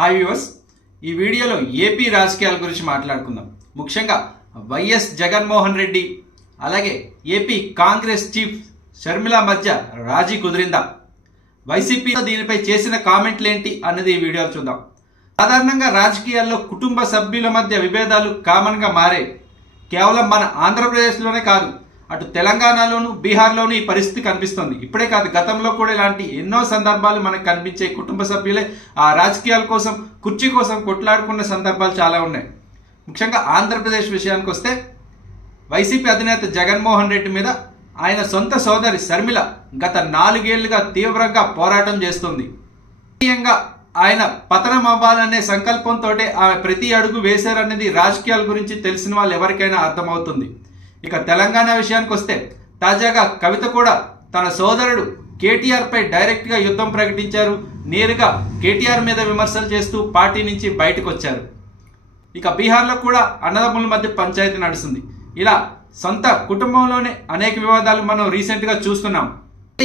Hi viewers ఈ వీడియోలో AP రాజకీయాల గురించి మాట్లాడుకుందాం. ముఖ్యంగా వైఎస్ జగన్మోహన్ రెడ్డి అలాగే ఏపీ కాంగ్రెస్ చీఫ్ షర్మిల మధ్య రాజీ కుదిరిందా? వైసీపీ దీనిపై చేసిన కామెంట్లు ఏంటి అన్నది ఈ వీడియోలో చూద్దాం. సాధారణంగా రాజకీయాల్లో కుటుంబ సభ్యుల మధ్య విభేదాలు కామన్గా మారే కేవలం మన ఆంధ్రప్రదేశ్లోనే కాదు అటు తెలంగాణలోను బీహార్లోను ఈ పరిస్థితి కనిపిస్తుంది. ఇప్పుడే కాదు గతంలో కూడా ఇలాంటి ఎన్నో సందర్భాలు మనకు కనిపించే కుటుంబ సభ్యులే ఆ రాజకీయాల కోసం కుర్చీ కోసం కొట్లాడుకున్న సందర్భాలు చాలా ఉన్నాయి. ముఖ్యంగా ఆంధ్రప్రదేశ్ విషయానికి వస్తే వైసీపీ అధినేత జగన్మోహన్ రెడ్డి మీద ఆయన సొంత సోదరి శర్మిల గత నాలుగేళ్ళుగా తీవ్రంగా పోరాటం చేస్తుంది. రాజకీయంగా ఆయన పతనం అవ్వాలనే సంకల్పంతో ఆమె ప్రతి అడుగు వేశారనేది రాజకీయాల గురించి తెలిసిన వాళ్ళు ఎవరికైనా అర్థమవుతుంది. ఇక తెలంగాణ విషయానికి వస్తే తాజాగా కవిత కూడా తన సోదరుడు కేటీఆర్ పై డైరెక్ట్గా యుద్ధం ప్రకటించారు. నేరుగా కేటీఆర్ మీద విమర్శలు చేస్తూ పార్టీ నుంచి బయటకు వచ్చారు. ఇక బీహార్లో కూడా అన్నదమ్ముల మధ్య పంచాయతీ నడుస్తుంది. ఇలా సొంత కుటుంబంలోనే అనేక వివాదాలు మనం రీసెంట్గా చూస్తున్నాం.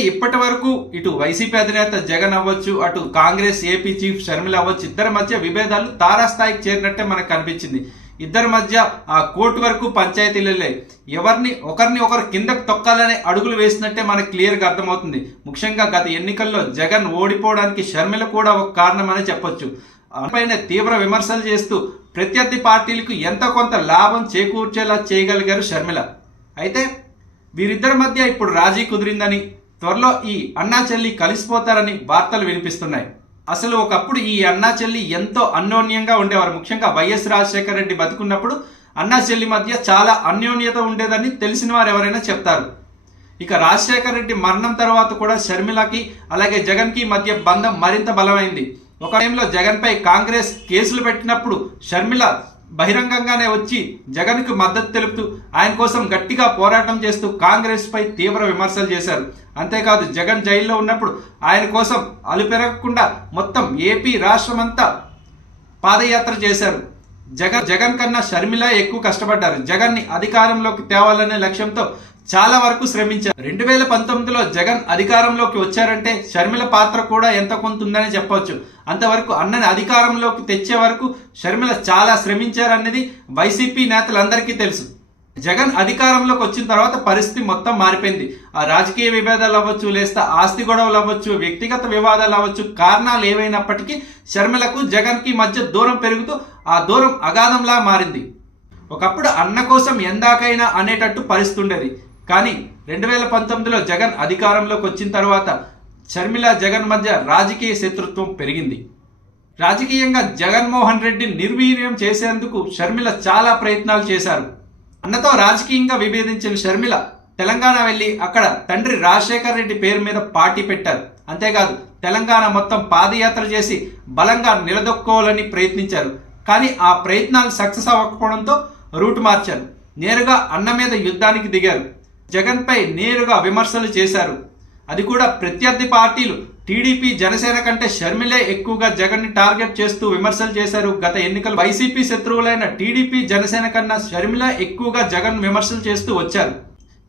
ఇప్పటి వరకు ఇటు వైసీపీ అధినేత జగన్ అవ్వచ్చు అటు కాంగ్రెస్ ఏపీ చీఫ్ షర్మిల అవ్వచ్చు ఇద్దరి మధ్య విభేదాలు తారాస్థాయికి చేరినట్టే మనకు కనిపించింది. ఇద్దరి మధ్య ఆ కోర్టు వరకు పంచాయతీలు వెళ్ళాయి ఎవరిని ఒకరిని ఒకరు కిందకు తొక్కాలనే అడుగులు వేసినట్టే మనకు క్లియర్గా అర్థమవుతుంది. ముఖ్యంగా గత ఎన్నికల్లో జగన్ ఓడిపోవడానికి షర్మిల కూడా ఒక కారణమని చెప్పొచ్చు. పైన తీవ్ర విమర్శలు చేస్తూ ప్రత్యర్థి పార్టీలకు ఎంత కొంత లాభం చేకూర్చేలా చేయగలిగారు షర్మిల. అయితే వీరిద్దరి మధ్య ఇప్పుడు రాజీ కుదిరిందని త్వరలో ఈ అన్నా చెల్లి కలిసిపోతారని వార్తలు వినిపిస్తున్నాయి. అసలు ఒకప్పుడు ఈ అన్నా చెల్లి ఎంతో అన్యోన్యంగా ఉండేవారు. ముఖ్యంగా వైఎస్ రాజశేఖర రెడ్డి బతుకున్నప్పుడు అన్నా చెల్లి మధ్య చాలా అన్యోన్యత ఉండేదని తెలిసిన వారు ఎవరైనా చెప్తారు. ఇక రాజశేఖర రెడ్డి మరణం తర్వాత కూడా షర్మిలకి అలాగే జగన్కి మధ్య బంధం మరింత బలమైంది. ఒక టైంలో జగన్పై కాంగ్రెస్ కేసులు పెట్టినప్పుడు షర్మిల బహిరంగంగానే వచ్చి జగన్కు మద్దతు తెలుపుతూ ఆయన కోసం గట్టిగా పోరాటం చేస్తూ కాంగ్రెస్పై తీవ్ర విమర్శలు చేశారు. అంతేకాదు జగన్ జైల్లో ఉన్నప్పుడు ఆయన కోసం అలుపెరగకుండా మొత్తం ఏపీ రాష్ట్రమంతా పాదయాత్ర చేశారు. జగన్ జగన్ కన్నా షర్మిల ఎక్కువ కష్టపడ్డారు. జగన్ని అధికారంలోకి తేవాలనే లక్ష్యంతో చాలా వరకు శ్రమించారు. రెండు వేల పంతొమ్మిదిలో జగన్ అధికారంలోకి వచ్చారంటే షర్మిల పాత్ర కూడా ఎంత కొంత ఉందని చెప్పవచ్చు అంతవరకు అన్నని అధికారంలోకి తెచ్చే వరకు షర్మిల చాలా శ్రమించారన్నది వైసీపీ నేతలందరికీ తెలుసు. జగన్ అధికారంలోకి వచ్చిన తర్వాత పరిస్థితి మొత్తం మారిపోయింది. ఆ రాజకీయ విభేదాలు అవ్వచ్చు లేదా ఆస్తి గొడవలు అవ్వచ్చు వ్యక్తిగత వివాదాలు అవ్వచ్చు కారణాలు ఏవైనప్పటికీ షర్మిలకు జగన్కి మధ్య దూరం పెరుగుతూ ఆ దూరం అగాధంలా మారింది. ఒకప్పుడు అన్న కోసం ఎందాకైనా అనేటట్టు పరిస్థితి ఉండేది. కానీ రెండు వేల పంతొమ్మిదిలో జగన్ అధికారంలోకి వచ్చిన తర్వాత షర్మిల జగన్ మధ్య రాజకీయ శత్రుత్వం పెరిగింది. రాజకీయంగా జగన్మోహన్ రెడ్డి నిర్వీర్యం చేసేందుకు షర్మిల చాలా ప్రయత్నాలు చేశారు. అన్నతో రాజకీయంగా విభేదించిన షర్మిల తెలంగాణ వెళ్ళి అక్కడ తండ్రి రాజశేఖర్ రెడ్డి పేరు మీద పార్టీ పెట్టారు. అంతేకాదు తెలంగాణ మొత్తం పాదయాత్ర చేసి బలంగా నిలదొక్కోవాలని ప్రయత్నించారు. కానీ ఆ ప్రయత్నాలు సక్సెస్ అవ్వకపోవడంతో రూట్ మార్చారు. నేరుగా అన్న మీద యుద్ధానికి దిగారు. జగన్పై నేరుగా విమర్శలు చేశారు. అది కూడా ప్రత్యర్థి పార్టీలు. టీడీపీ జనసేన కంటే షర్మిలే ఎక్కువగా జగన్ని టార్గెట్ చేస్తూ విమర్శలు చేశారు. గత ఎన్నికలు వైసీపీ శత్రువులైన టీడీపీ జనసేన కన్నా షర్మిల ఎక్కువగా జగన్ విమర్శలు చేస్తూ వచ్చారు.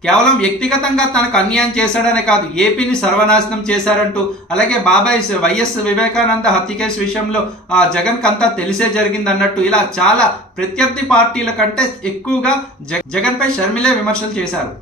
కేవలం వ్యక్తిగతంగా తనకు అన్యాయం చేశాడనే కాదు ఏపీని సర్వనాశనం చేశారంటూ అలాగే బాబాయ్ వైఎస్ వివేకానంద హత్య కేసు విషయంలో ఆ జగన్ కంతా తెలిసే జరిగింది అన్నట్టు ఇలా చాలా ప్రత్యర్థి పార్టీల కంటే ఎక్కువగా జగన్ పై షర్మిలే విమర్శలు చేశారు.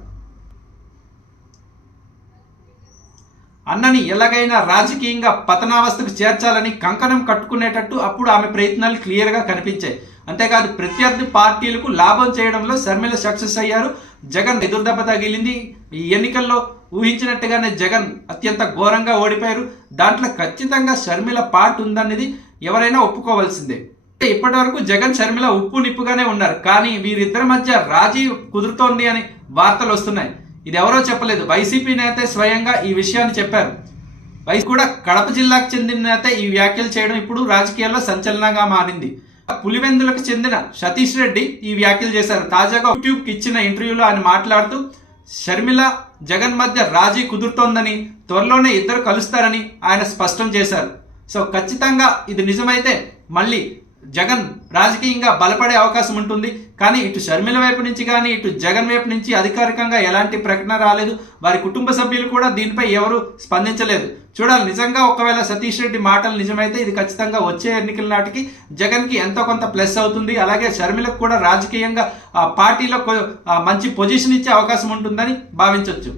అన్నని ఎలాగైనా రాజకీయంగా పతనావస్థకు చేర్చాలని కంకణం కట్టుకునేటట్టు అప్పుడు ఆమె ప్రయత్నాలు క్లియర్గా కనిపించాయి. అంతేకాదు ప్రత్యర్థి పార్టీలకు లాభం చేయడంలో శర్మిల సక్సెస్ అయ్యారు. జగన్ ఎదురుదెబ్బ తగిలింది. ఈ ఎన్నికల్లో ఊహించినట్టుగానే జగన్ అత్యంత ఘోరంగా ఓడిపోయారు. దాంట్లో ఖచ్చితంగా షర్మిల పార్ట్ ఉందనేది ఎవరైనా ఒప్పుకోవాల్సిందే. ఇప్పటి వరకు జగన్ షర్మిల ఉప్పు నిప్పుగానే ఉన్నారు. కానీ వీరిద్దరి మధ్య రాజీ కుదురుతోంది అని వార్తలు వస్తున్నాయి. ఇది ఎవరో చెప్పలేదు. వైసీపీ నేత స్వయంగా ఈ విషయాన్ని చెప్పారు. వైసీ కూడా కడప జిల్లాకు చెందిన నేత ఈ వ్యాఖ్యలు చేయడం ఇప్పుడు రాజకీయాల్లో సంచలనంగా మారింది. పులివెందులకు చెందిన సతీష్ రెడ్డి ఈ వ్యాఖ్యలు చేశారు. తాజాగా యూట్యూబ్కి ఇచ్చిన ఇంటర్వ్యూలో ఆయన మాట్లాడుతూ షర్మిల జగన్ మధ్య రాజీ కుదురుతోందని త్వరలోనే ఇద్దరు కలుస్తారని ఆయన స్పష్టం చేశారు. సో ఖచ్చితంగా ఇది నిజమైతే మళ్ళీ జగన్ రాజకీయంగా బలపడే అవకాశం ఉంటుంది. కానీ ఇటు షర్మిల వైపు నుంచి కానీ ఇటు జగన్ వైపు నుంచి అధికారికంగా ఎలాంటి ప్రకటన రాలేదు. వారి కుటుంబ సభ్యులు కూడా దీనిపై ఎవరు స్పందించలేదు. చూడాలి నిజంగా ఒకవేళ సతీష్ రెడ్డి మాటలు నిజమైతే ఇది ఖచ్చితంగా వచ్చే ఎన్నికల నాటికి జగన్కి ఎంతో కొంత ప్లస్ అవుతుంది. అలాగే షర్మిలకు కూడా రాజకీయంగా పార్టీలో మంచి పొజిషన్ ఇచ్చే అవకాశం ఉంటుందని భావించవచ్చు